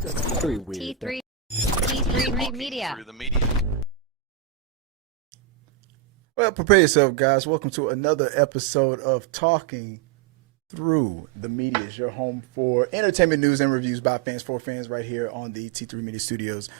Very weird. T3 Media. Through the media. Well, prepare yourself, guys. Welcome to another episode of Talking Through the Media. It's your home for entertainment news and reviews by fans for fans right here on the T3 Media Studios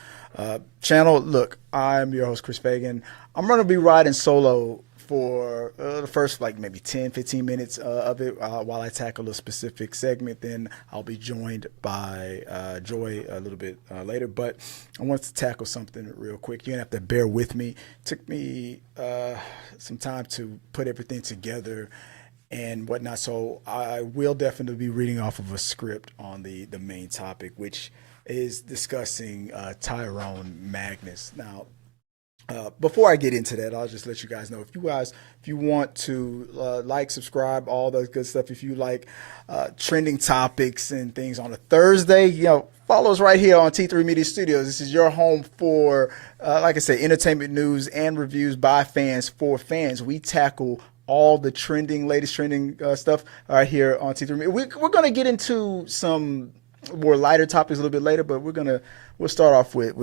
channel. Look, I'm your host, Chris Fagan. I'm going to be riding solo for the first maybe 10-15 minutes of it while I tackle a specific segment. Then I'll be joined by Joy a little bit later, but I want to tackle something real quick. You're gonna have to bear with me. It took me some time to put everything together and whatnot, so I will definitely be reading off of a script on the main topic, which is discussing Tyrone Magnus. Now, before I get into that, I'll just let you guys know, if you want to like, subscribe, all that good stuff, if you like trending topics and things on a Thursday, follow us right here on T3 Media Studios. This is your home for, like I said, entertainment news and reviews by fans for fans. We tackle all the latest trending stuff right here on T3 Media. We're going to get into some more lighter topics a little bit later, but we'll start off with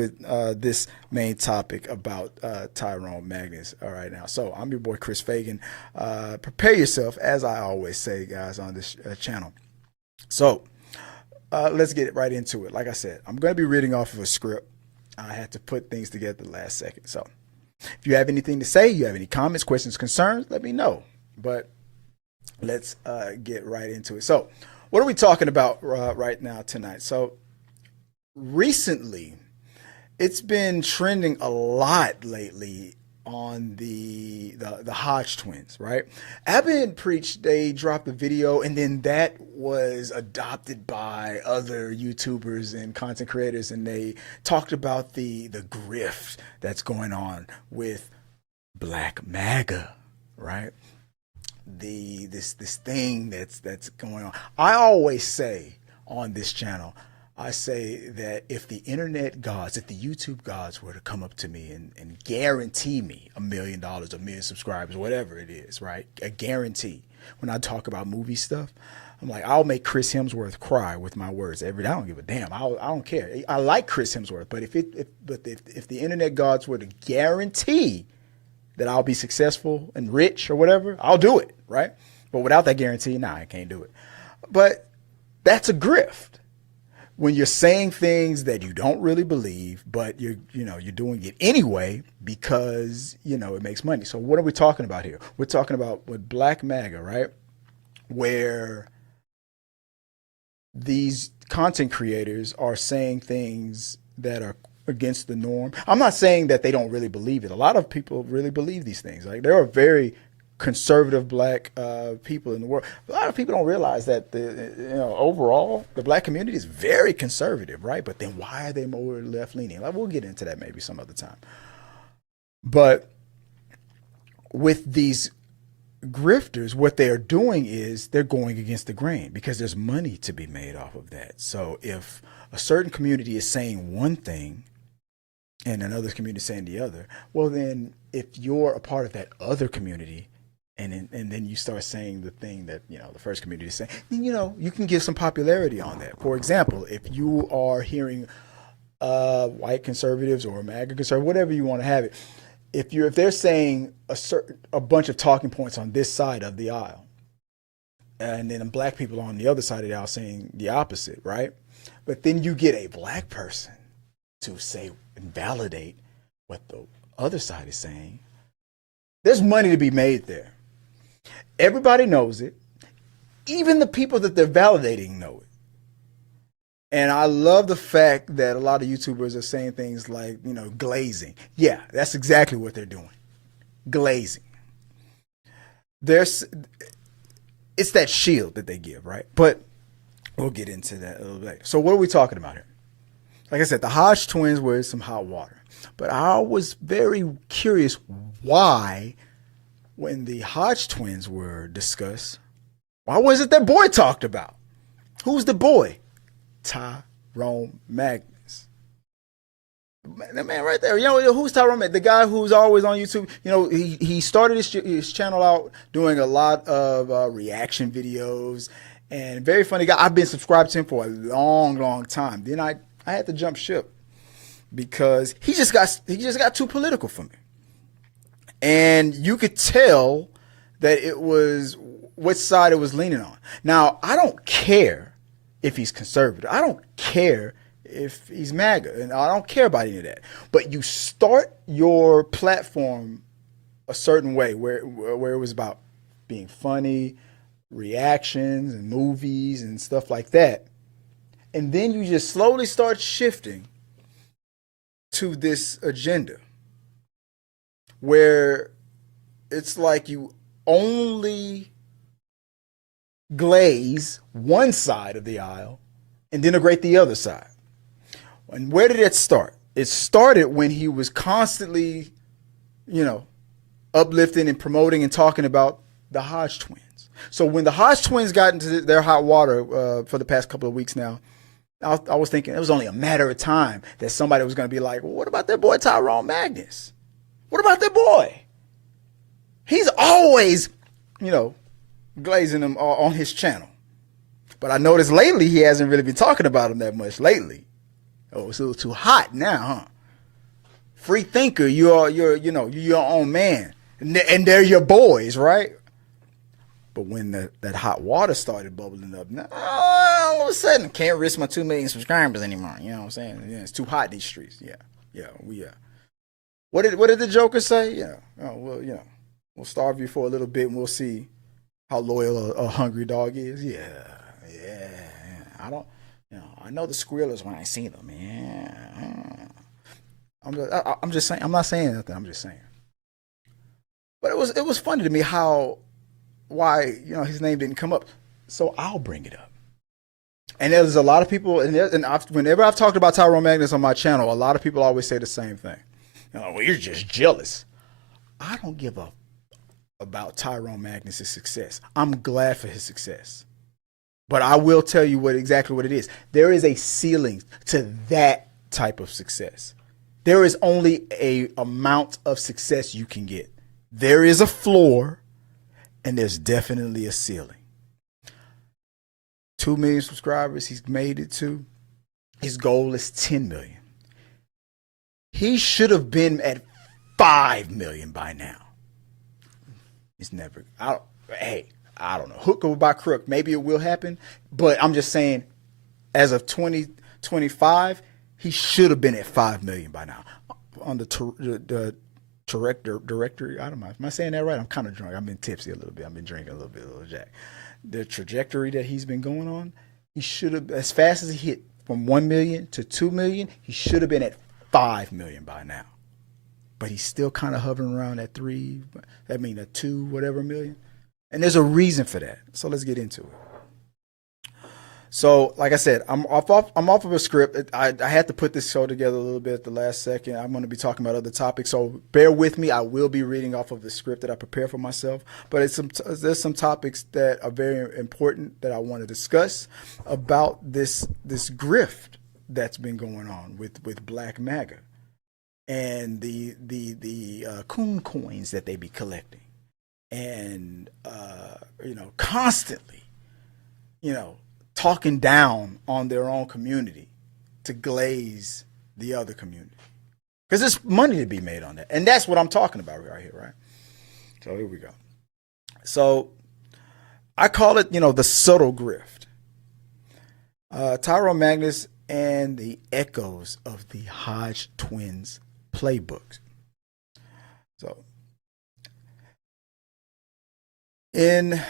this main topic about Tyrone Magnus. All right, now, so I'm your boy Chris Fagan. Prepare yourself, as I always say, guys, on this channel. So let's get right into it. Like I said, I'm going to be reading off of a script. I had to put things together the last second. So if you have anything to say, you have any comments, questions, concerns, let me know. But let's get right into it. So what are we talking about right now tonight? So recently, it's been trending a lot lately on the Hodge twins, right? Abba and Preach, they dropped a video, and then that was adopted by other YouTubers and content creators, and they talked about the grift that's going on with Black MAGA, right? This thing that's going on. I always say on this channel, I say that if the internet gods, if the YouTube gods were to come up to me and guarantee me $1 million, 1 million subscribers, whatever it is, right? A guarantee. When I talk about movie stuff, I'm like, I'll make Chris Hemsworth cry with my words every day. I don't give a damn. I don't care. I like Chris Hemsworth, but if the internet gods were to guarantee that I'll be successful and rich or whatever, I'll do it, right? But without that guarantee, I can't do it. But that's a grift. When you're saying things that you don't really believe, but you're doing it anyway because, it makes money. So what are we talking about here? We're talking about with Black MAGA, right? Where these content creators are saying things that are against the norm. I'm not saying that they don't really believe it. A lot of people really believe these things. Like, there are very conservative black people in the world. A lot of people don't realize that overall the black community is very conservative, right? But then why are they more left leaning? We'll get into that maybe some other time. But with these grifters, what they are doing is they're going against the grain because there's money to be made off of that. So if a certain community is saying one thing and another community is saying the other, well, then if you're a part of that other community and then you start saying the thing that the first community is saying, then you can give some popularity on that. For example, if you are hearing white conservatives or MAGA conservatives, whatever you want to have it, if they're saying a bunch of talking points on this side of the aisle, and then black people on the other side of the aisle saying the opposite, right? But then you get a black person to say and validate what the other side is saying. There's money to be made there. Everybody knows it. Even the people that they're validating know it. And I love the fact that a lot of YouTubers are saying things like, glazing. Yeah, that's exactly what they're doing. Glazing. It's that shield that they give, right? But we'll get into that a little later. So what are we talking about here? Like I said, the Hodge twins were some hot water. But I was very curious why, when the Hodge twins were discussed, why was it that boy talked about? Who's the boy? Tyrone Magnus. That man right there. Who's Tyrone Magnus? The guy who's always on YouTube. He started his channel out doing a lot of reaction videos, and very funny guy. I've been subscribed to him for a long, long time. Then I I had to jump ship because he just got too political for me. And you could tell that it was which side it was leaning on. Now, I don't care if he's conservative. I don't care if he's MAGA, and I don't care about any of that. But you start your platform a certain way where it was about being funny, reactions and movies and stuff like that. And then you just slowly start shifting to this agenda where it's like you only glaze one side of the aisle and denigrate the other side. And where did it start? It started when he was constantly, uplifting and promoting and talking about the Hodge twins. So when the Hodge twins got into their hot water for the past couple of weeks now, I was thinking it was only a matter of time that somebody was going to be like, well, what about that boy Tyrone Magnus? What about that boy? He's always, glazing them on his channel. But I noticed lately he hasn't really been talking about him that much lately. Oh, it's a little too hot now, huh? Free thinker, you're your own man. And they're your boys, right? But when that hot water started bubbling up, now all of a sudden, can't risk my 2 million subscribers anymore. You know what I'm saying? Yeah, it's too hot in these streets. Yeah. What did the Joker say? Yeah. Oh, well, we'll starve you for a little bit, and we'll see how loyal a hungry dog is. Yeah. I know the squealers when I see them. Yeah. I'm just saying. I'm not saying nothing. I'm just saying. But it was funny to me why his name didn't come up. So I'll bring it up. And there's a lot of people, whenever I've talked about Tyrone Magnus on my channel, a lot of people always say the same thing. Well, you're just jealous. I don't give a about Tyrone Magnus' success. I'm glad for his success. But I will tell you exactly what it is. There is a ceiling to that type of success. There is only a amount of success you can get. There is a floor, and there's definitely a ceiling. 2 million subscribers he's made it to. His goal is 10 million. He should have been at 5 million by now. He's never, I don't know, hook or by crook, maybe it will happen, but I'm just saying, as of 2025, he should have been at 5 million by now. On the directory, I don't know, am I saying that right? I'm kind of drunk. I've been tipsy a little bit. I've been drinking a little bit, a little jack. The trajectory that he's been going on, he should have, as fast as he hit from 1 million to 2 million, he should have been at 5 million by now. But he's still kind of hovering around at 3, I mean at 2, whatever million. And there's a reason for that. So let's get into it. So, like I said, I'm off of a script. I had to put this show together a little bit at the last second. I'm going to be talking about other topics, so bear with me. I will be reading off of the script that I prepared for myself. But there's some topics that are very important that I want to discuss about this grift that's been going on with Black MAGA and the coon coins that they be collecting, and constantly, talking down on their own community to glaze the other community. Because there's money to be made on that. And that's what I'm talking about right here, right? So here we go. So I call it, the subtle grift. Tyrone Magnus and the echoes of the Hodge twins playbooks. So in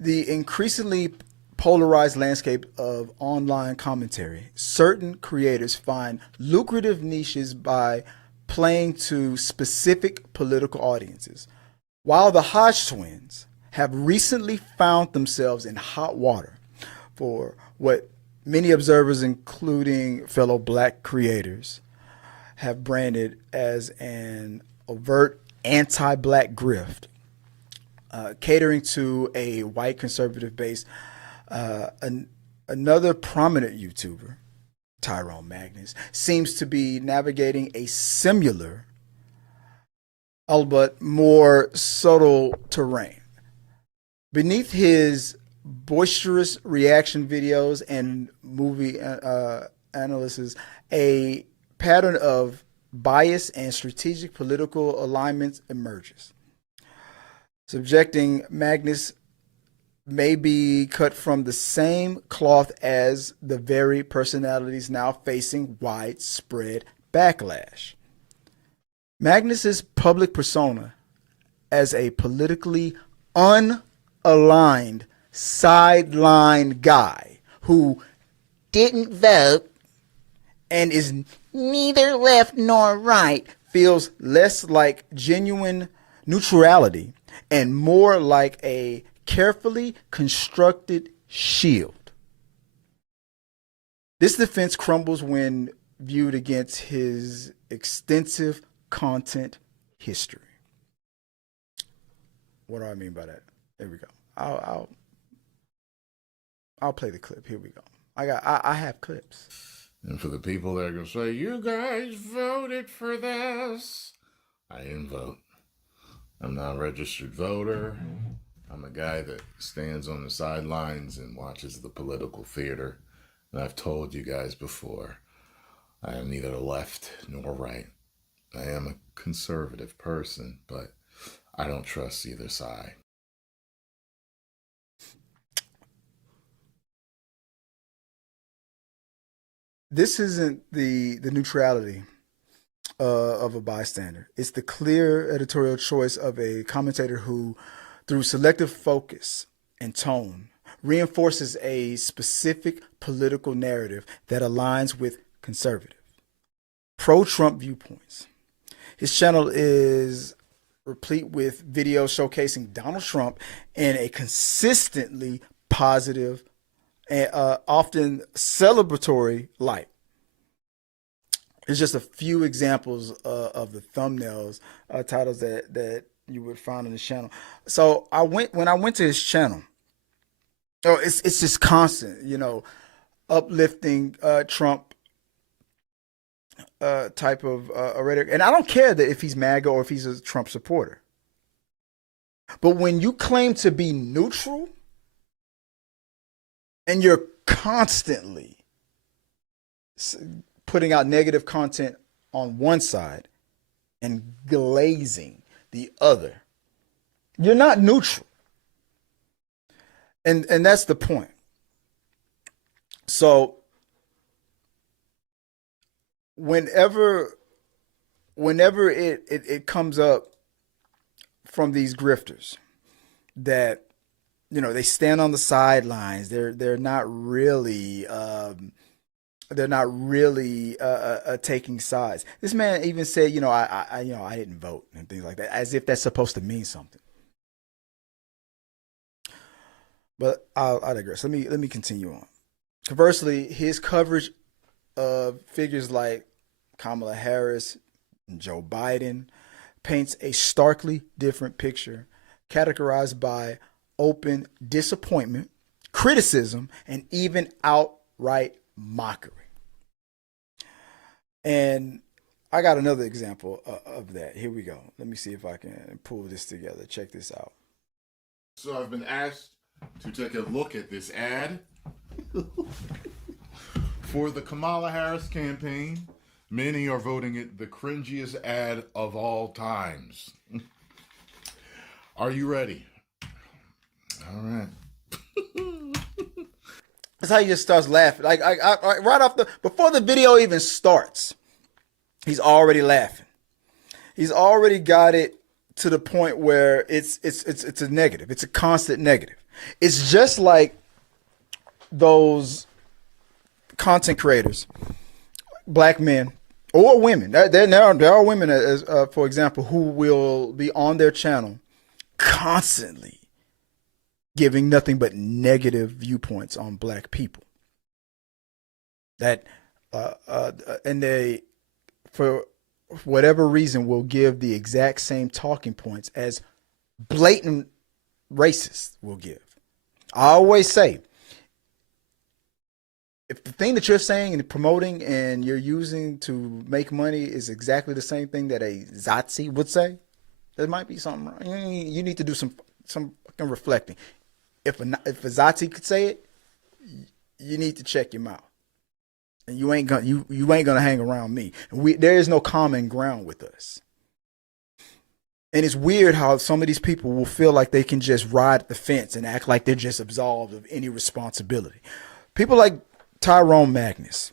the increasingly polarized landscape of online commentary, certain creators find lucrative niches by playing to specific political audiences, while the Hodge twins have recently found themselves in hot water for what many observers, including fellow Black creators, have branded as an overt anti-Black grift, catering to a white conservative base. Another prominent YouTuber, Tyrone Magnus, seems to be navigating a similar, albeit more subtle terrain. Beneath his boisterous reaction videos and movie analysis, a pattern of bias and strategic political alignments emerges. Subjecting Magnus may be cut from the same cloth as the very personalities now facing widespread backlash. Magnus's public persona as a politically unaligned sideline guy who didn't vote and is neither left nor right feels less like genuine neutrality and more like a carefully constructed shield. This defense crumbles when viewed against his extensive content history. What do I mean by that? Here we go. I'll play the clip. Here we go. I have clips. And for the people that are going to say, you guys voted for this, I didn't vote. I'm not a registered voter. I'm a guy that stands on the sidelines and watches the political theater. And I've told you guys before, I am neither left nor right. I am a conservative person, but I don't trust either side. This isn't the neutrality of a bystander. It's the clear editorial choice of a commentator who, through selective focus and tone, reinforces a specific political narrative that aligns with conservative, pro-Trump viewpoints. His channel is replete with videos showcasing Donald Trump in a consistently positive and often celebratory light. There's just a few examples of the thumbnails, titles that you would find on his channel. So when I went to his channel, it's just constant, uplifting Trump type of rhetoric. And I don't care that if he's MAGA or if he's a Trump supporter. But when you claim to be neutral and you're constantly putting out negative content on one side and glazing the other, you're not neutral. And that's the point. So whenever it comes up from these grifters that they stand on the sidelines, they're not really taking sides. This man even said, I didn't vote and things like that, as if that's supposed to mean something. But I digress. Let me continue on. Conversely, his coverage of figures like Kamala Harris and Joe Biden paints a starkly different picture, categorized by open disappointment, criticism, and even outright mockery. And I got another example of that. Here we go. Let me see if I can pull this together. Check this out. So I've been asked to take a look at this ad for the Kamala Harris campaign. Many are voting it the cringiest ad of all times. Are you ready? All right. That's how he just starts laughing. Like I right off before the video even starts, he's already laughing. He's already got it to the point where it's a negative. It's a constant negative. It's just like those content creators, black men or women. There are women, as for example, who will be on their channel constantly giving nothing but negative viewpoints on black people. That and they, for whatever reason, will give the exact same talking points as blatant racists will give. I always say, if the thing that you're saying and promoting and you're using to make money is exactly the same thing that a Zazi would say, there might be something wrong. You need to do some fucking reflecting. If a Zazi could say it, you need to check your mouth. and you ain't gonna hang around me. There is no common ground with us. And it's weird how some of these people will feel like they can just ride the fence and act like they're just absolved of any responsibility. People like Tyrone Magnus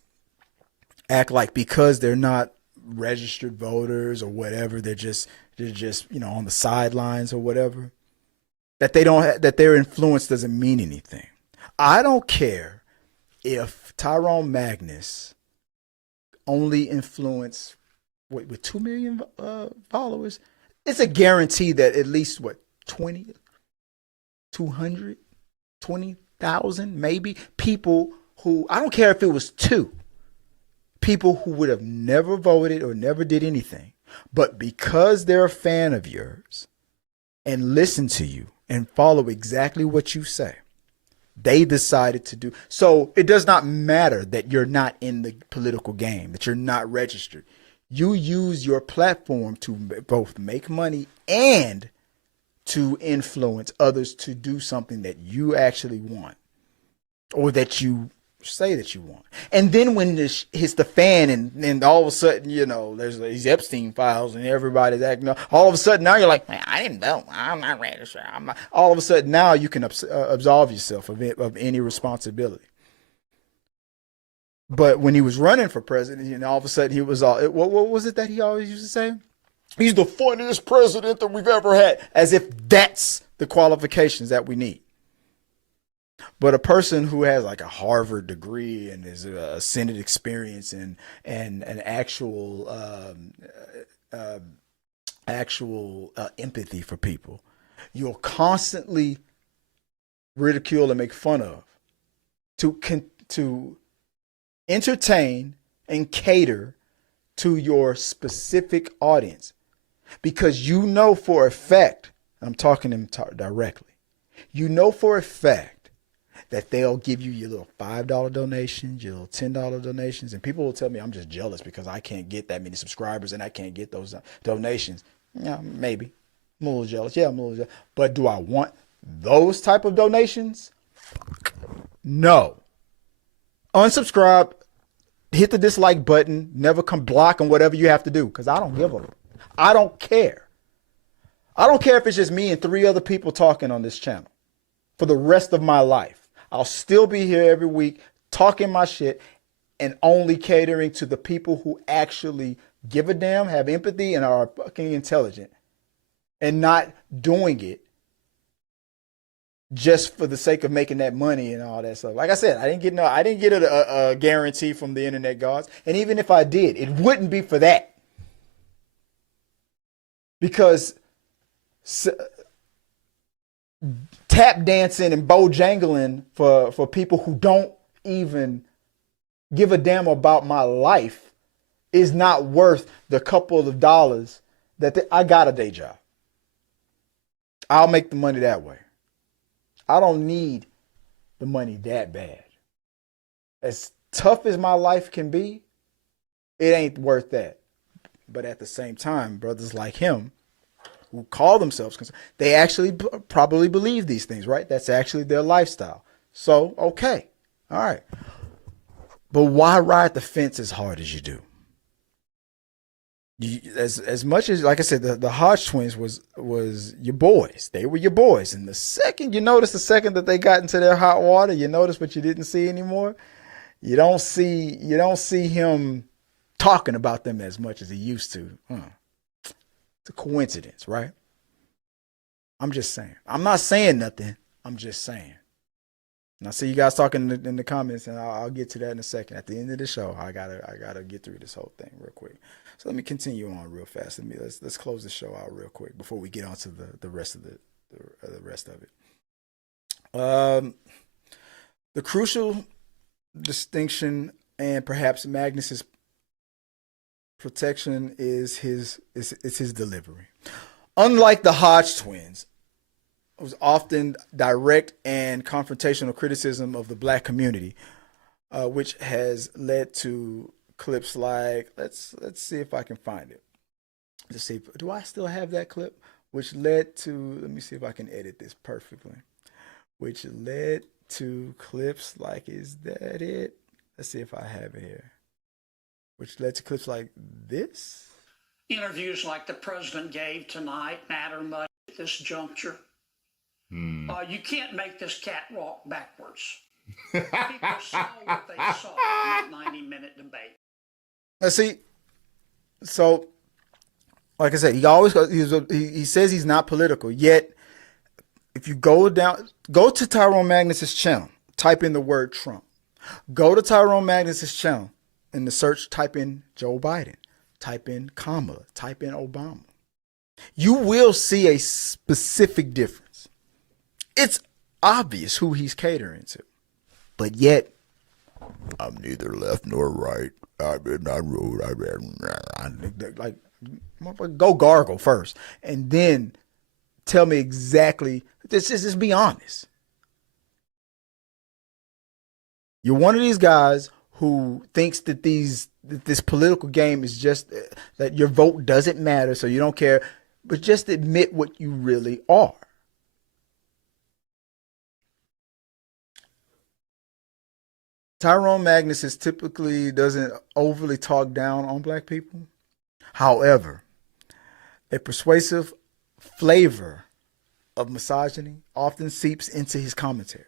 act like because they're not registered voters or whatever, they're just on the sidelines or whatever, that that their influence doesn't mean anything. I don't care if Tyrone Magnus only influenced with 2 million followers. It's a guarantee that at least 20,000 maybe people who, I don't care if it was 2 people who would have never voted or never did anything, but because they're a fan of yours and listen to you and follow exactly what you say, they decided to do. So it does not matter that you're not in the political game, that you're not registered. You use your platform to both make money and to influence others to do something that you actually want or that you say that you want. And then when this hits the fan and all of a sudden, there's these Epstein files and everybody's acting up, all of a sudden now you're like, man, I didn't vote. I'm not registered. All of a sudden now you can absolve yourself of any responsibility. But when he was running for president, all of a sudden he was all, what was it that he always used to say? He's the funniest president that we've ever had, as if that's the qualifications that we need. But a person who has like a Harvard degree and is a Senate experience and an actual empathy for people, you'll constantly ridicule and make fun of to entertain and cater to your specific audience, because for a fact, I'm talking to him directly, for a fact that they'll give you your little $5 donations, your little $10 donations, and people will tell me I'm just jealous because I can't get that many subscribers and I can't get those donations. Yeah, maybe. I'm a little jealous. Yeah, I'm a little jealous. But do I want those type of donations? No. Unsubscribe, hit the dislike button, never come block on whatever you have to do, because I don't give a. I don't care. I don't care if it's just me and 3 other people talking on this channel for the rest of my life. I'll still be here every week talking my shit and only catering to the people who actually give a damn, have empathy, and are fucking intelligent, and not doing it just for the sake of making that money and all that stuff. Like I said, I didn't get a guarantee from the internet gods, and even if I did, it wouldn't be for that, because tap dancing and bojangling for people who don't even give a damn about my life is not worth the couple of dollars that I got a day job. I'll make the money that way. I don't need the money that bad. As tough as my life can be, it ain't worth that. But at the same time, brothers like him who call themselves, they actually probably believe these things, right? That's actually their lifestyle. So, okay. All right. But why ride the fence as hard as you do? As much as, like I said, the Hodge twins was your boys. They were your boys. And the second that they got into their hot water, you notice what you didn't see anymore. You don't see him talking about them as much as he used to. It's a coincidence, right? I'm just saying. I'm not saying nothing. I'm just saying. And I see you guys talking in the comments, and I'll get to that in a second. At the end of the show, I gotta get through this whole thing real quick. So let me continue on real fast. Let's close the show out real quick before we get on to the rest of the rest of it. The crucial distinction and perhaps Magnus's protection is his delivery. Unlike the Hodge twins, it was often direct and confrontational criticism of the black community, which has led to clips like, let's see if I can find it. Let's see, do I still have that clip? Which led to, let me see if I can edit this perfectly. Which led to clips like, is that it? Let's see if I have it here. Which led to clips like this. Interviews like the president gave tonight matter much at this juncture. You can't make this cat walk backwards. People saw what they saw in that 90-minute debate. Let's see. So, like I said, he says he's not political. Yet, if you go to Tyrone Magnus's channel, type in the word Trump. Go to Tyrone Magnus's channel in the search, type in Joe Biden, type in Kamala, type in Obama. You will see a specific difference. It's obvious who he's catering to. But yet, I'm neither left nor right. I'm in that road. Like, go gargle first. And then tell me exactly. Just be honest. You're one of these guys who thinks that this political game is just that your vote doesn't matter, so you don't care. But just admit what you really are. Tyrone Magnus typically doesn't overly talk down on black people. However, a persuasive flavor of misogyny often seeps into his commentary,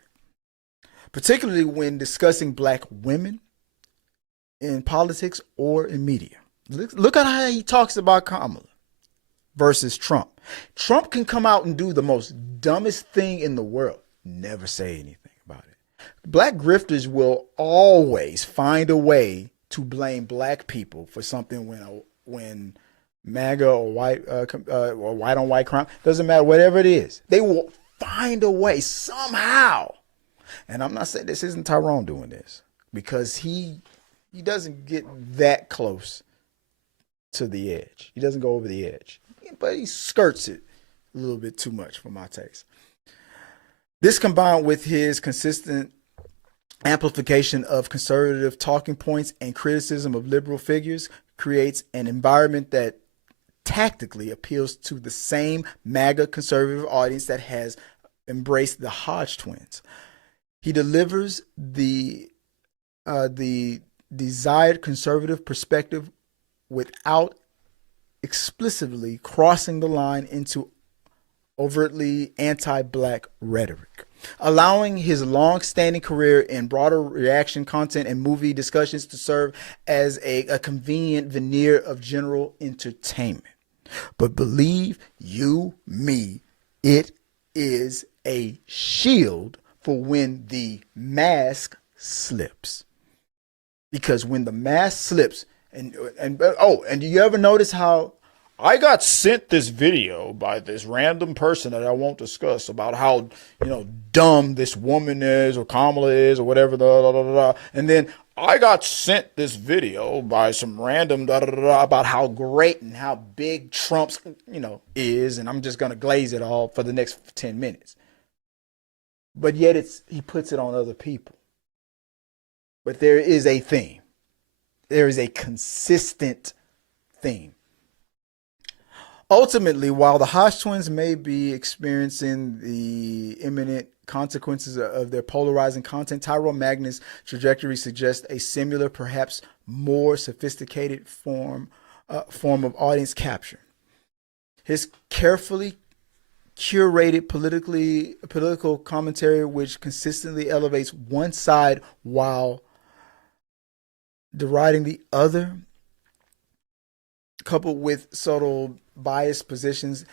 particularly when discussing black women in politics or in media. Look at how he talks about Kamala versus Trump. Trump can come out and do the most dumbest thing in the world, never say anything about it. Black grifters will always find a way to blame black people for something when MAGA or white on white crime, doesn't matter, whatever it is, they will find a way somehow. And I'm not saying this isn't Tyrone doing this, because he doesn't get that close to the edge. He doesn't go over the edge, but he skirts it a little bit too much for my taste. This, combined with his consistent amplification of conservative talking points and criticism of liberal figures, creates an environment that tactically appeals to the same MAGA conservative audience that has embraced the Hodge twins. He delivers the desired conservative perspective without explicitly crossing the line into overtly anti-black rhetoric, allowing his long-standing career in broader reaction content and movie discussions to serve as a convenient veneer of general entertainment. But believe you me, it is a shield for when the mask slips. Because when the mask slips, and do you ever notice how I got sent this video by this random person that I won't discuss about how, dumb this woman is or Kamala is or whatever, and then I got sent this video by some random about how great and how big Trump's, is, and I'm just going to glaze it all for the next 10 minutes. But yet he puts it on other people. But there is a theme. There is a consistent theme. Ultimately, while the Hodge twins may be experiencing the imminent consequences of their polarizing content, Tyrone Magnus' trajectory suggests a similar, perhaps more sophisticated form of audience capture. His carefully curated political commentary, which consistently elevates one side while deriding the other, coupled with subtle biased positions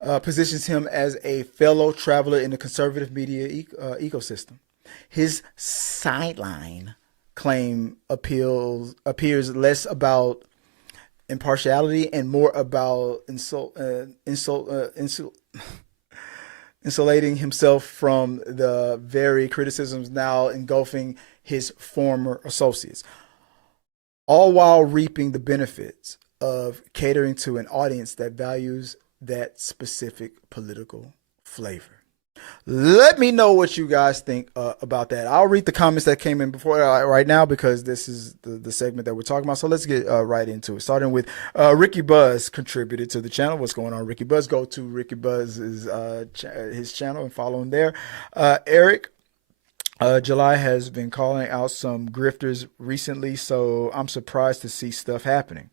him as a fellow traveler in the conservative media ecosystem. His sideline claim appears less about impartiality and more about insulating himself from the very criticisms now engulfing his former associates, all while reaping the benefits of catering to an audience that values that specific political flavor. Let me know what you guys think about that. I'll read the comments that came in before right now, because this is the segment that we're talking about. So let's get right into it. Starting with Ricky Buzz contributed to the channel. What's going on, Ricky Buzz? Go to Ricky Buzz's his channel and follow him there. Eric July has been calling out some grifters recently, so I'm surprised to see stuff happening.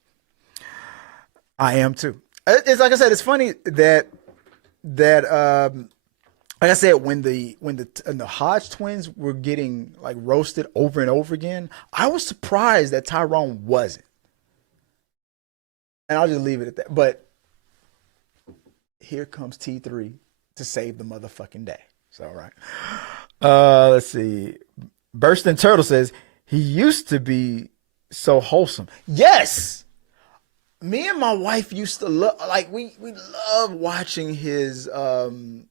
I am too. It's like I said, it's funny that like I said, when the Hodge twins were getting like roasted over and over again, I was surprised that Tyrone wasn't. And I'll just leave it at that. But here comes T3 to save the motherfucking day. So, all right. Let's see. Bursting Turtle says, he used to be so wholesome. Yes! Me and my wife used to love, like, we love watching his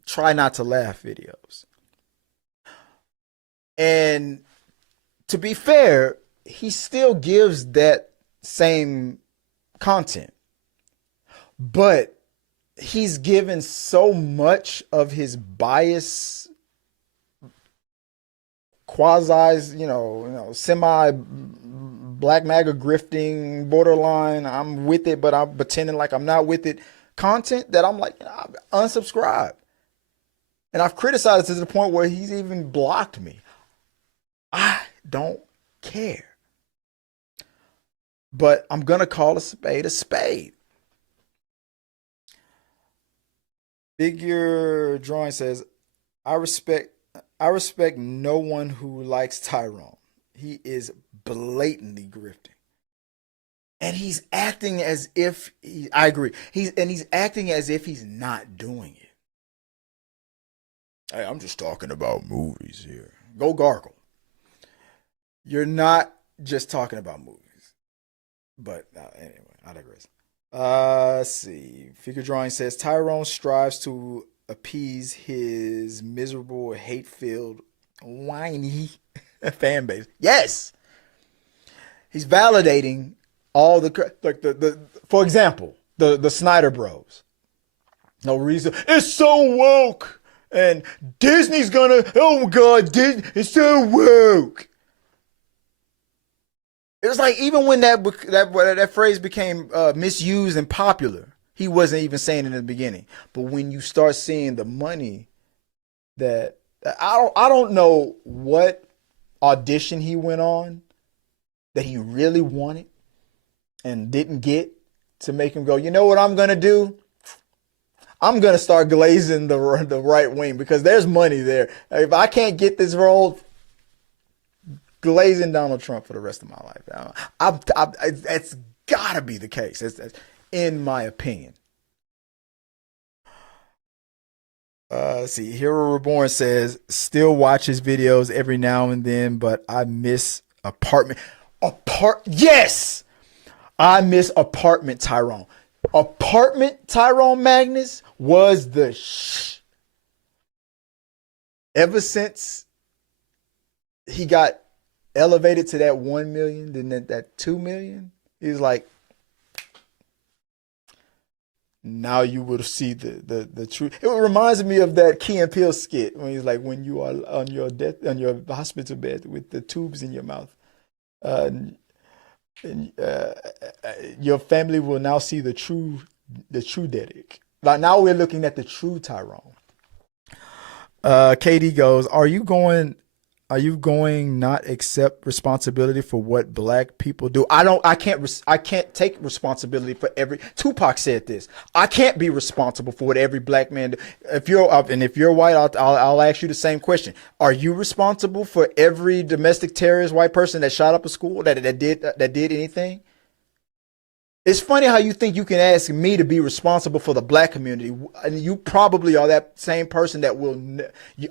try not to laugh videos. And to be fair, he still gives that same content. But he's given so much of his bias, quasi, semi black MAGA grifting, borderline, I'm with it, but I'm pretending like I'm not with it content that I'm like, unsubscribe. And I've criticized it to the point where he's even blocked me. I don't care. But I'm going to call a spade a spade. Figure Drawing says, I respect no one who likes Tyrone. He is blatantly grifting. And he's acting as if I agree. He's acting as if he's not doing it. Hey, I'm just talking about movies here. Go gargle. You're not just talking about movies. But anyway, I digress. Let's see. Figure Drawing says Tyrone strives to appease his miserable, hate-filled, whiny fan base. Yes, he's validating all the like the for example the Snyder Bros. No reason. It's so woke, and Disney's gonna. Oh my God, Disney! It's so woke. It was like even when that phrase became misused and popular, he wasn't even saying it in the beginning. But when you start seeing the money that I don't know what audition he went on that he really wanted and didn't get to make him go, you know what I'm gonna do? I'm gonna start glazing the right wing because there's money there. If I can't get this role, glazing Donald Trump for the rest of my life. It's gotta be the case. It's in my opinion. Let's see. Hero Reborn says, still watch his videos every now and then, but I miss Apartment. Yes! I miss Apartment Tyrone. Apartment Tyrone Magnus was the Ever since he got elevated to that 1 million, then that 2 million, he's like, now you will see the truth. It reminds me of that Key and Peele skit when he's like, when you are on your hospital bed with the tubes in your mouth, your family will now see the true Derek. Like now we're looking at the true Tyrone. KD goes, are you going not accept responsibility for what black people do? I can't take responsibility for every. Tupac said this. I can't be responsible for what every black man do. If you're white, I'll ask you the same question. Are you responsible for every domestic terrorist white person that shot up a school that did anything? It's funny how you think you can ask me to be responsible for the black community, and you probably are that same person that will.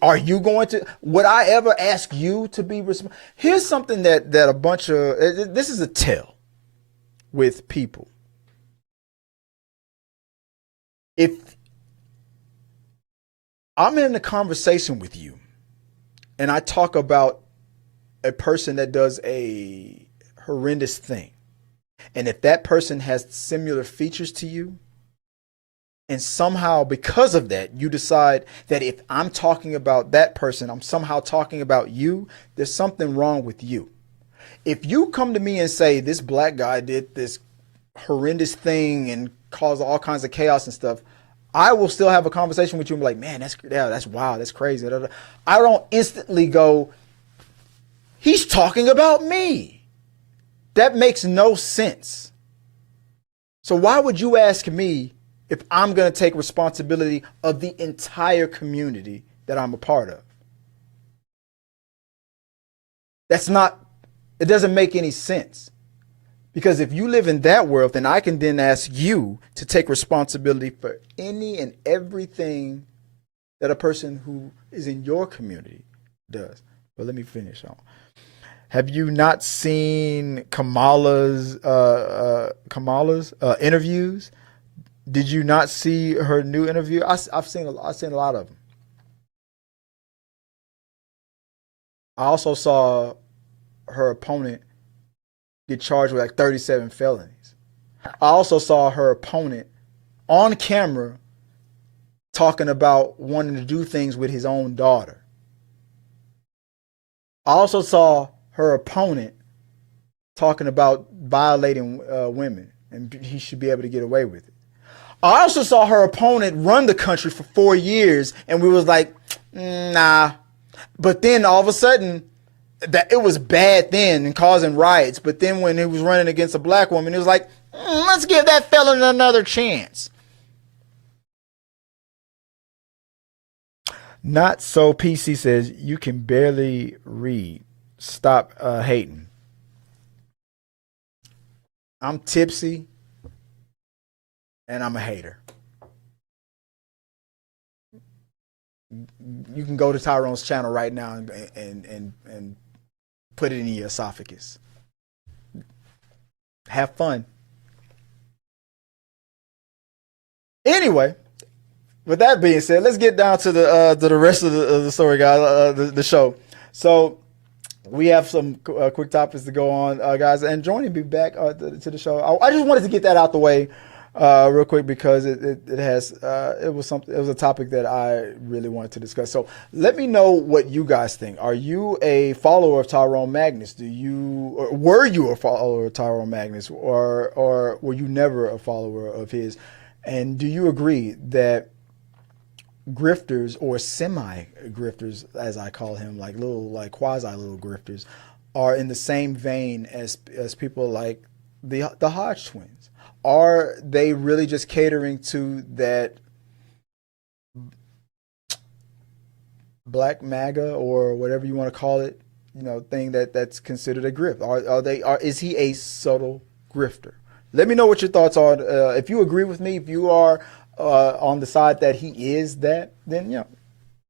Are you going to? Would I ever ask you to be responsible? Here's something that a bunch of this is a tell with people. If I'm in a conversation with you, and I talk about a person that does a horrendous thing. And if that person has similar features to you, and somehow because of that, you decide that if I'm talking about that person, I'm somehow talking about you, there's something wrong with you. If you come to me and say, this black guy did this horrendous thing and caused all kinds of chaos and stuff, I will still have a conversation with you and be like, man, that's wild, that's crazy. I don't instantly go, He's talking about me. That makes no sense. So why would you ask me if I'm going to take responsibility of the entire community that I'm a part of? It doesn't make any sense. Because if you live in that world, then I can then ask you to take responsibility for any and everything that a person who is in your community does. But let me finish on. Have you not seen Kamala's interviews? Did you not see her new interview? I've seen a lot of them. I also saw her opponent get charged with like 37 felonies. I also saw her opponent on camera talking about wanting to do things with his own daughter. I also saw her opponent talking about violating women, and he should be able to get away with it. I also saw her opponent run the country for 4 years, and we was like, nah. But then all of a sudden, that it was bad then and causing riots. But then when he was running against a black woman, it was like, let's give that fella another chance. Not so PC says, you can barely read. Stop hating. I'm tipsy and I'm a hater. You can go to Tyrone's channel right now and put it in your esophagus. Have fun. Anyway, with that being said, let's get down to the rest of the story, guys. The show. So we have some quick topics to go on, guys. And joining me back to the show, I just wanted to get that out the way real quick because it was a topic that I really wanted to discuss. So let me know what you guys think. Are you a follower of Tyrone Magnus? Were you a follower of Tyrone Magnus, or were you never a follower of his? And do you agree that grifters, or semi-grifters, as I call him, like quasi-little grifters, are in the same vein as people like the Hodge twins? Are they really just catering to that black MAGA, or whatever you want to call it, thing that's considered a grift? Is he a subtle grifter? Let me know what your thoughts are. If you agree with me, if you are on the side that he is that, then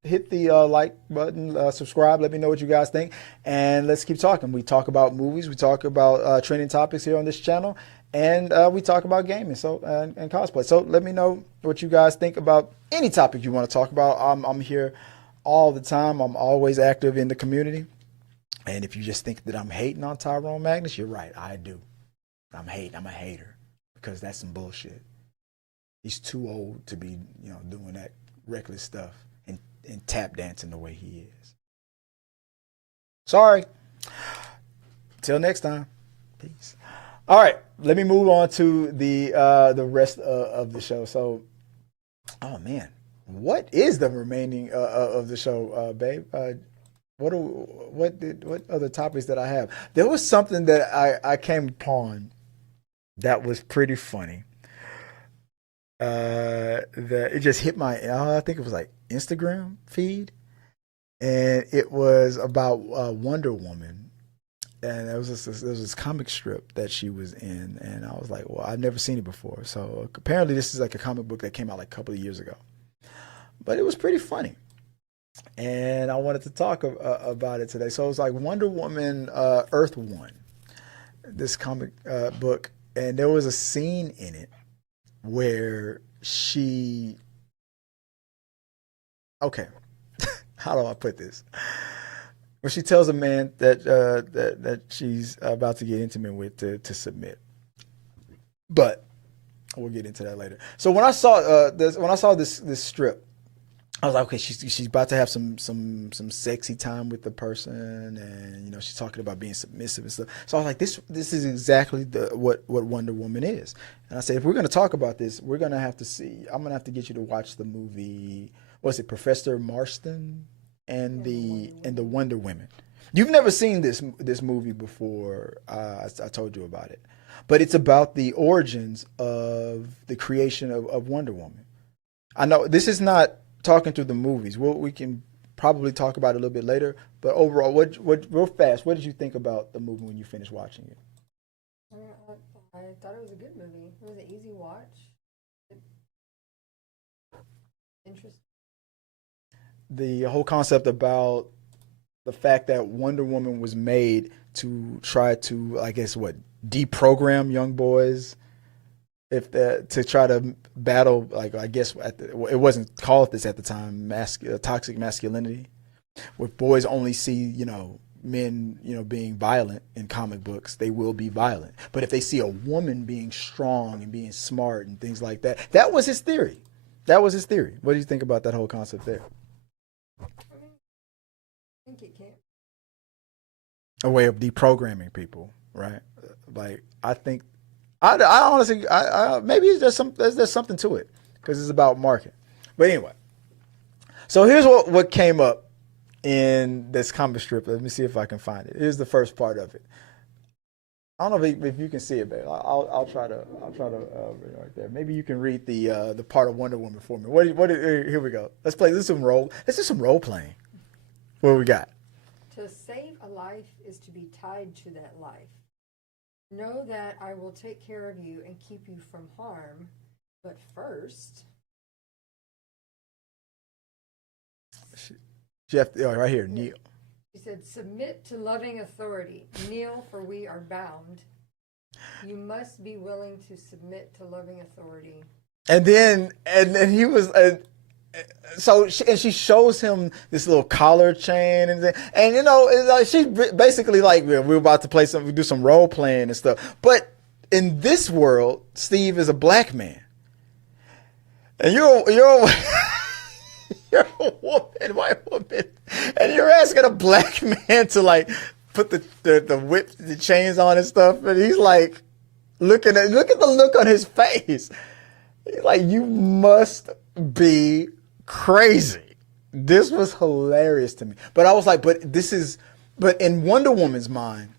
hit the like button, subscribe. Let me know what you guys think, and let's keep talking. We talk about movies, we talk about trending topics here on this channel, and we talk about gaming and cosplay. So let me know what you guys think about any topic you want to talk about. I'm here all the time. I'm always active in the community, and if you just think that I'm hating on Tyrone Magnus, you're right. I do. I'm a hater, because that's some bullshit. He's too old to be, doing that reckless stuff and tap dancing the way he is. Sorry. Till next time. Peace. All right, let me move on to the rest of the show. So, oh man, what is the remaining of the show, babe? What other topics that I have? There was something that I came upon that was pretty funny. It just hit my, I think it was like Instagram feed, and it was about Wonder Woman, and there was this comic strip that she was in, and I was like, well, I've never seen it before. So apparently this is like a comic book that came out like a couple of years ago, but it was pretty funny, and I wanted to talk about it today. So it was like Wonder Woman Earth One, this comic book, and there was a scene in it where how do I put this? Where she tells a man that she's about to get intimate with to submit. But we'll get into that later. So when I saw this strip, I was like, okay, she's about to have some sexy time with the person, and she's talking about being submissive and stuff. So I was like, this is exactly what Wonder Woman is. And I said, if we're gonna talk about this, I'm gonna have to get you to watch the movie. What's it, Professor Marston and the Wonder Women. You've never seen this movie before. I told you about it, but it's about the origins of the creation of Wonder Woman. I know this is not talking through the movies. We can probably talk about it a little bit later. But overall, what real fast? What did you think about the movie when you finished watching it? I thought it was a good movie. It was an easy watch. Interesting. The whole concept about the fact that Wonder Woman was made to try to, I guess, deprogram young boys, to try to battle, like, I guess it wasn't called this at the time, toxic masculinity, where boys only see, men, being violent in comic books, they will be violent. But if they see a woman being strong and being smart and things like that, that was his theory. What do you think about that whole concept there? I think it can. A way of deprogramming people, right? Like, I think, I honestly, maybe there's something to it because it's about marketing. But anyway, so here's what came up in this comic strip. Let me see if I can find it. Here's the first part of it. I don't know if you can see it, babe. I'll try to read right there. Maybe you can read the part of Wonder Woman for me. Here we go. Let's do some role playing. What we got? To save a life is to be tied to that life. Know that I will take care of you and keep you from harm, but first. Jeff, right here, Neil. He said, submit to loving authority. Kneel, for we are bound. You must be willing to submit to loving authority. And then he was, she shows him this little collar chain and it's like, she's basically like, we're about to do some role playing and stuff. But in this world, Steve is a black man, and you're you're a woman, white woman, and you're asking a black man to like put the chains on and stuff, and he's like look at the look on his face. He's like, you must be crazy. This was hilarious to me. But I was like, but in Wonder Woman's mind,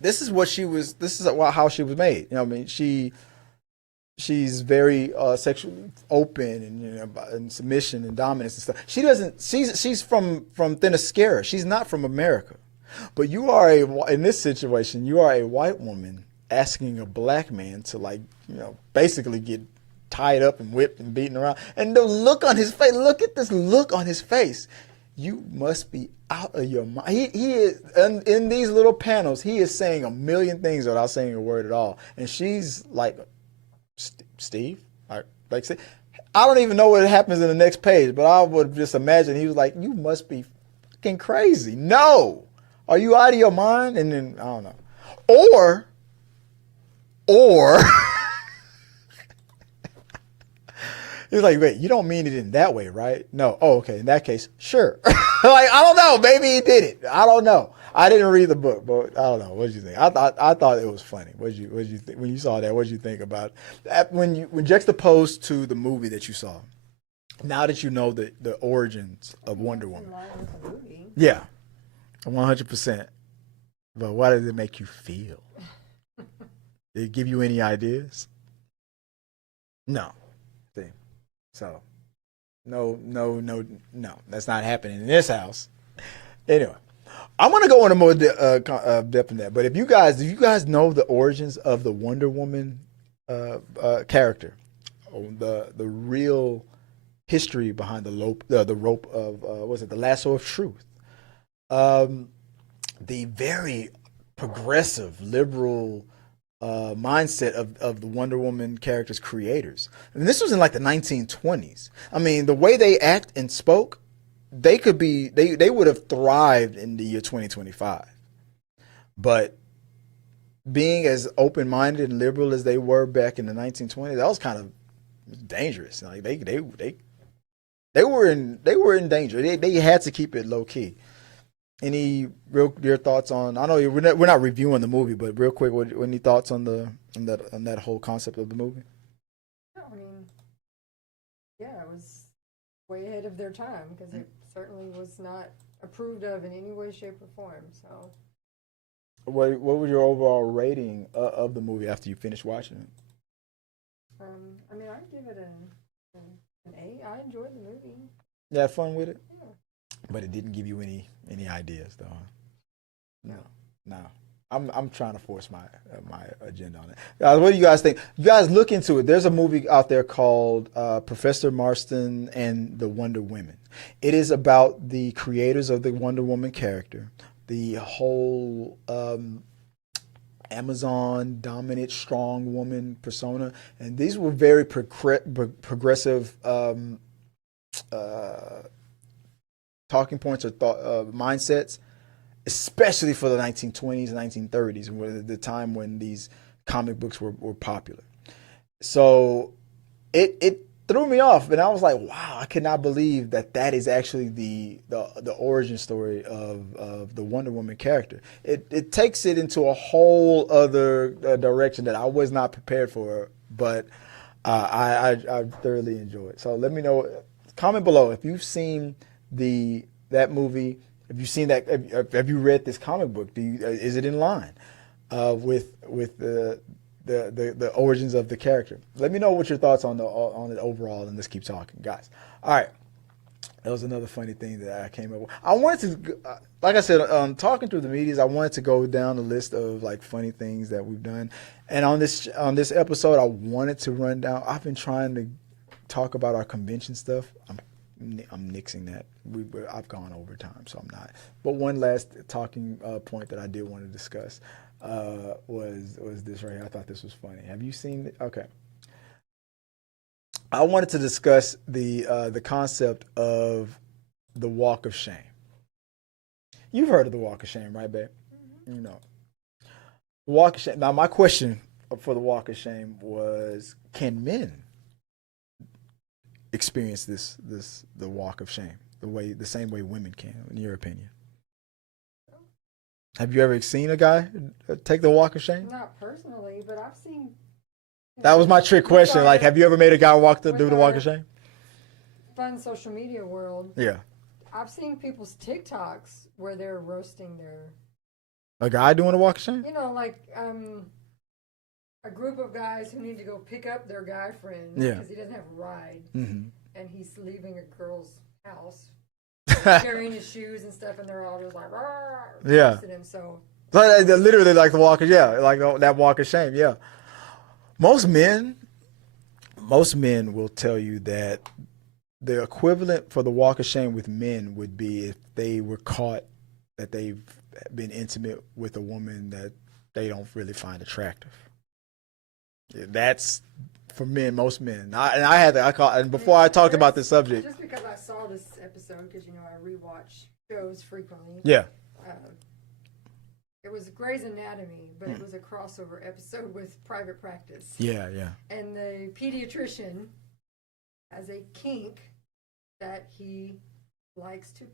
this is how she was made. I mean, she's very sexually open and submission and dominance and stuff. She's from Themyscira. She's not from America. But in this situation, you are a white woman asking a black man to basically get tied up and whipped and beaten around. And the look on his face, look at this look on his face. You must be out of your mind. He is, in these little panels, he is saying a million things without saying a word at all. And she's like, Steve? I don't even know what happens in the next page, but I would just imagine he was like, you must be fucking crazy. No. Are you out of your mind? And then, I don't know. Or he's like, wait, you don't mean it in that way, right? No. Oh, okay. In that case, sure. I don't know. Maybe he did it. I don't know. I didn't read the book, but I don't know. What did you think? I thought it was funny. What did you think when you saw that? What did you think about it? When juxtaposed to the movie that you saw? Now that you know the origins of Wonder Woman. In line with the movie. Yeah, 100%. But why did it make you feel? Did it give you any ideas? No. See, so no, that's not happening in this house. Anyway, I'm gonna go into more depth in that. But if you guys know the origins of the Wonder Woman character, the real history behind the rope of the lasso of truth, the very progressive liberal mindset of the Wonder Woman character's creators. And this was in like the 1920s. I mean, the way they act and spoke, they would have thrived in the year 2025. But being as open-minded and liberal as they were back in the 1920s, that was kind of dangerous. Like they were in danger. They had to keep it low key. Your thoughts on? I know we're not reviewing the movie, but real quick, any thoughts on that whole concept of the movie? I mean, yeah, it was way ahead of their time because it certainly was not approved of in any way, shape, or form. So, What was your overall rating of the movie after you finished watching it? I mean, I'd give it an 8. I enjoyed the movie. You had fun with it? Yeah. But it didn't give you any ideas, though. No. I'm trying to force my agenda on it. Guys, what do you guys think? You guys look into it. There's a movie out there called Professor Marston and the Wonder Women. It is about the creators of the Wonder Woman character, the whole Amazon dominant strong woman persona, and these were very progressive talking points or mindsets, especially for the 1920s and 1930s, the time when these comic books were popular. So it threw me off, and I was like, wow, I could not believe that is actually the origin story of the Wonder Woman character. It takes it into a whole other direction that I was not prepared for, but I thoroughly enjoyed it. So let me know, comment below if you've seen that movie. Have you seen that? Have you read this comic book? Is it in line with the origins of the character? Let me know what your thoughts on it overall, and let's keep talking, guys. All right, that was another funny thing that I came up with. I wanted to, like I said, talking through the medias, I wanted to go down the list of like funny things that we've done, and on this episode, I wanted to run down. I've been trying to talk about our convention stuff. I'm nixing that. I've gone over time, so I'm not. But one last talking point that I did want to discuss was this right here. I thought this was funny. Have you seen it? Okay. I wanted to discuss the concept of the walk of shame. You've heard of the walk of shame, right, babe? Mm-hmm. You know. The walk of shame. Now, my question for the walk of shame was, can men experience the walk of shame the same way women can, in your opinion? Have you ever seen a guy take the walk of shame? Not personally, but I've seen. That was my trick question. Like, have you ever made a guy do the walk of shame? Fun social media world. Yeah. I've seen people's TikToks where they're roasting a guy doing a walk of shame. You know, like a group of guys who need to go pick up their guy friend because he doesn't have a ride, and he's leaving a girl's house, carrying his shoes and stuff, and they're all just like, roasting him. So literally like the walk of like that walk of shame. Yeah. Most men will tell you that the equivalent for the walk of shame with men would be if they were caught that they've been intimate with a woman that they don't really find attractive. That's for men, most men. And before I talked about this subject. Just because I saw this episode, because I rewatch shows frequently. Yeah. It was Grey's Anatomy, but it was a crossover episode with Private Practice. Yeah, yeah. And the pediatrician has a kink that he likes to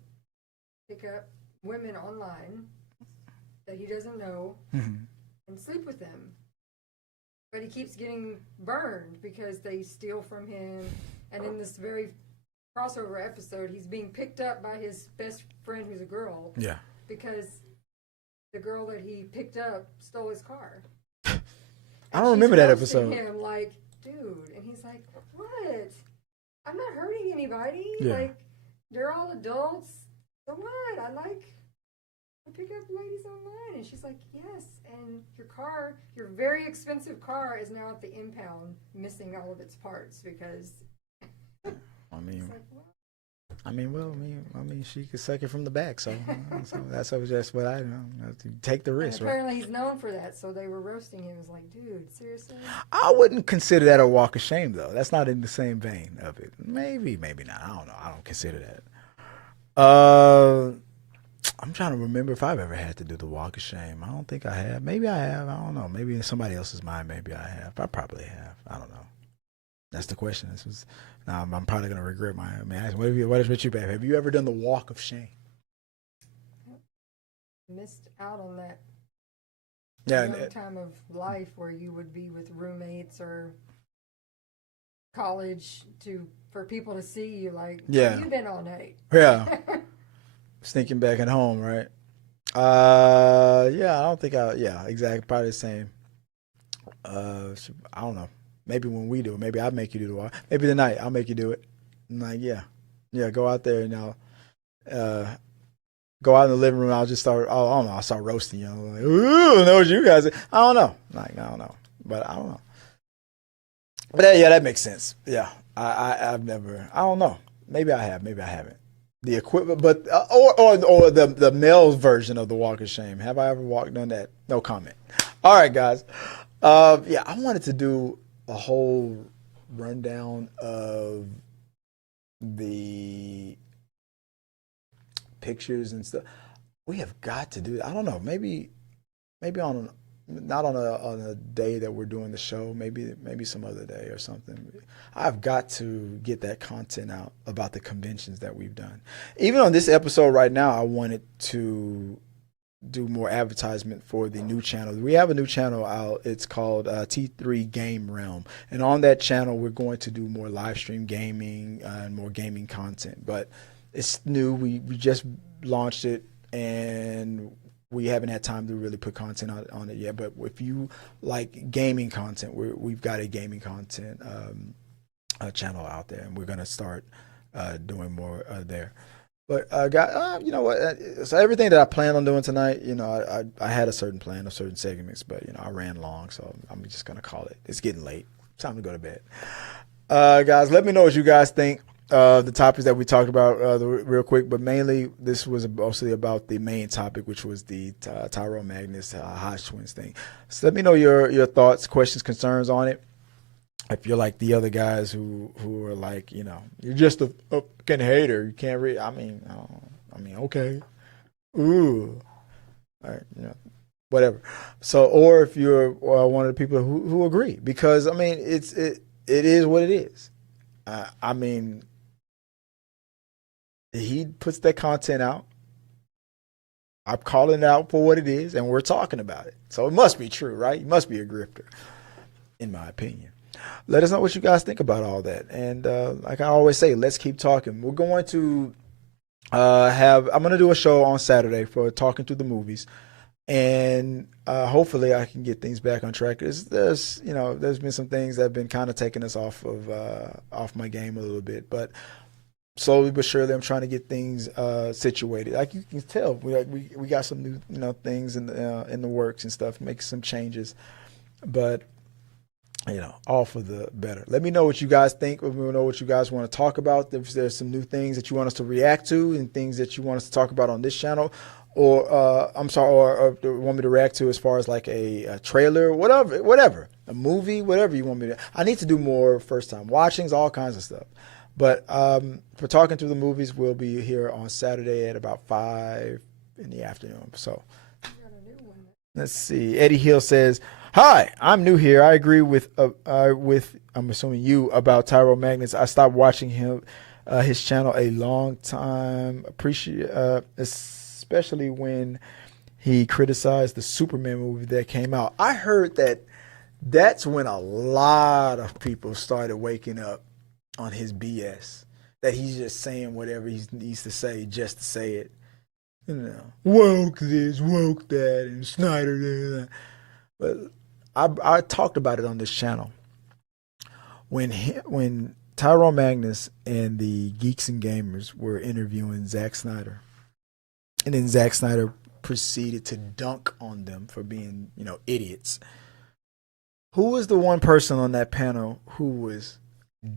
pick up women online that he doesn't know and sleep with them. But he keeps getting burned because they steal from him. And in this very crossover episode, he's being picked up by his best friend who's a girl. Yeah. Because the girl that he picked up stole his car. I don't remember that episode. Him like, dude, and he's like, what? I'm not hurting anybody. Yeah. Like, they're all adults. So what? I pick up ladies online. And she's like, yes. And your car, your very expensive car, is now at the impound, missing all of its parts because. I mean, she could suck it from the back, so that's just what I know. Take the risk, and apparently he's known for that, so they were roasting him. It was like, dude, seriously? I wouldn't consider that a walk of shame, though. That's not in the same vein of it. Maybe not. I don't know. I don't consider that. I'm trying to remember if I've ever had to do the walk of shame. I don't think I have. Maybe I have. I don't know. Maybe in somebody else's mind, maybe I have. I probably have. I don't know. That's the question. I'm probably going to regret my ask. What is with you, babe? Have you ever done the walk of shame? Missed out on that young time of life where you would be with roommates or college for people to see you like, yeah. You've been all night. Yeah. Sneaking back at home, right? Yeah, I don't think yeah, exactly. Probably the same. I don't know. Maybe when we do it, maybe I'll make you do it. Maybe tonight I'll make you do it. I'm like, yeah, go out there and uh, go out in the living room. I'll just start. I don't know. I'll start roasting you. I'm like, ooh, I know what you guys. I don't know. Like, I don't know, but I don't know. But yeah, that makes sense. Yeah, I've never. I don't know. Maybe I have. Maybe I haven't. The equipment, but or the male version of the walk of shame. Have I ever walked on that? No comment. All right, guys. Yeah, I wanted to do a whole rundown of the pictures and stuff. We have got to do that. I don't know. Maybe on not on a day that we're doing the show. Maybe some other day or something. I've got to get that content out about the conventions that we've done. Even on this episode right now, I wanted to do more advertisement for the new channel. We have a new channel out. It's called T3 Game Realm. And on that channel, we're going to do more live stream gaming and more gaming content. But it's new. We just launched it, and we haven't had time to really put content on it yet. But if you like gaming content, we've got a gaming content channel out there, and we're going to start doing more there. But you know what? So everything that I planned on doing tonight, you know, I had a certain plan of certain segments, but you know, I ran long, so I'm just gonna call it. It's getting late. Time to go to bed. Guys, let me know what you guys think. The topics that we talked about real quick, but mainly this was mostly about the main topic, which was the Tyrone Magnus Hodge Twins thing. So let me know your thoughts, questions, concerns on it. If you're like the other guys who are like, you know, you're just a fucking hater, you can't read. I mean, okay, ooh, all right, you know, whatever. So, or if you're one of the people who agree, because I mean, it is what it is. I mean, he puts that content out. I'm calling it out for what it is, and we're talking about it. So it must be true, right? He must be a grifter, in my opinion. Let us know what you guys think about all that. And like I always say, let's keep talking. We're going to I'm going to do a show on Saturday for talking through the movies. And hopefully I can get things back on track. There's been some things that have been kind of taking us off my game a little bit. But slowly but surely, I'm trying to get things situated. Like you can tell, we got some new things in the works and stuff, make some changes. But all for the better. Let me know what you guys think. Let me know what you guys want to talk about. If there's some new things that you want us to react to and things that you want us to talk about on this channel, or want me to react to as far as like a trailer, whatever, a movie, whatever you want me to. I need to do more first time watchings, all kinds of stuff. But for talking through the movies, we'll be here on Saturday at about 5 in the afternoon. So let's see. Eddie Hill says, "Hi, I'm new here. I agree with I'm assuming you about Tyrone Magnus. I stopped watching his channel a long time. Appreciate especially when he criticized the Superman movie that came out. I heard that's when a lot of people started waking up on his BS. That he's just saying whatever he needs to say just to say it. Woke this, woke that, and Snyder this. But I talked about it on this channel. When Tyrone Magnus and the Geeks and Gamers were interviewing Zack Snyder, and then Zack Snyder proceeded to dunk on them for being, idiots. Who was the one person on that panel who was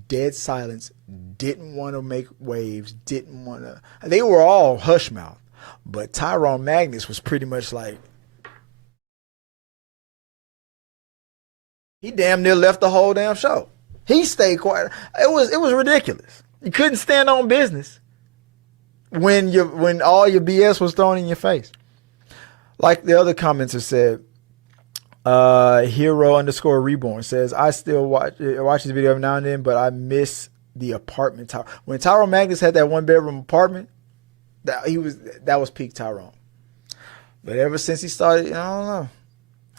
dead silence, didn't want to make waves, didn't want to... They were all hush mouth, but Tyrone Magnus was pretty much like... He damn near left the whole damn show. He stayed quiet. It was ridiculous. You couldn't stand on business when all your BS was thrown in your face. Like the other commenter said, Hero_Reborn says, I still watch this video every now and then, but I miss the apartment tower. When Tyrone Magnus had that 1-bedroom apartment, that was peak Tyrone. But ever since he started, I don't know.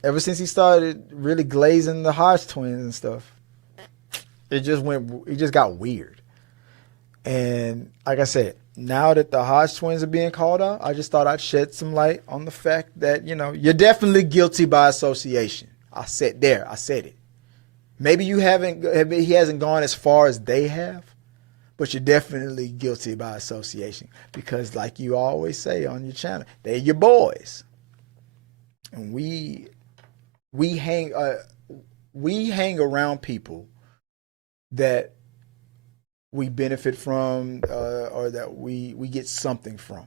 Ever since he started really glazing the Hodge twins and stuff, it just got weird. And like I said, now that the Hodge twins are being called out, I just thought I'd shed some light on the fact that, you're definitely guilty by association. I said it. Maybe he hasn't gone as far as they have, but you're definitely guilty by association because, like you always say on your channel, they're your boys. And we hang around people that we benefit from or that we get something from.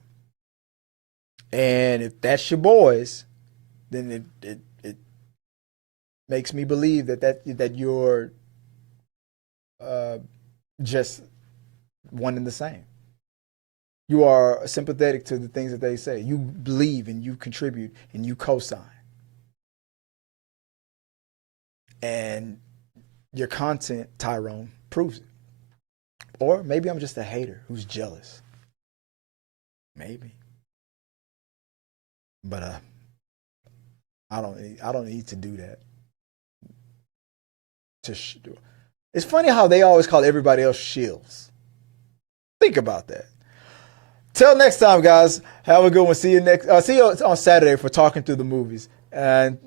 And if that's your boys, then it makes me believe that you're just one and the same. You are sympathetic to the things that they say. You believe and you contribute and you co-sign. And your content, Tyrone, proves it. Or maybe I'm just a hater who's jealous. Maybe. But I don't need to do that. It's funny how they always call everybody else shills. Think about that. Till next time, guys. Have a good one. See you on Saturday for talking through the movies. And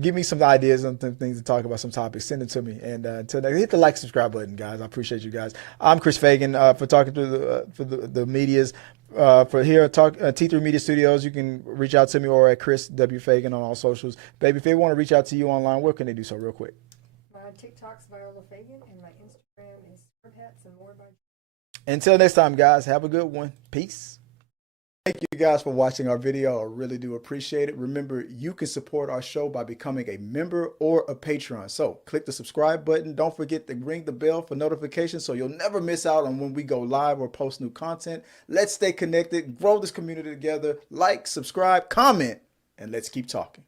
give me some ideas on some things to talk about, some topics. Send it to me. And until next, hit the like, subscribe button, guys. I appreciate you guys. I'm Chris Fagan for talking through the medias. For here at T3 Media Studios, you can reach out to me or at Chris W. Fagan on all socials. Baby, if they want to reach out to you online, where can they do so real quick? My TikTok's Viola Fagan and my Instagram is Hats and More by. Until next time, guys, have a good one. Peace. Thank you guys for watching our video. I really do appreciate it. Remember, you can support our show by becoming a member or a Patreon. So click the subscribe button. Don't forget to ring the bell for notifications so you'll never miss out on when we go live or post new content. Let's stay connected, grow this community together. Like, subscribe, comment, and let's keep talking.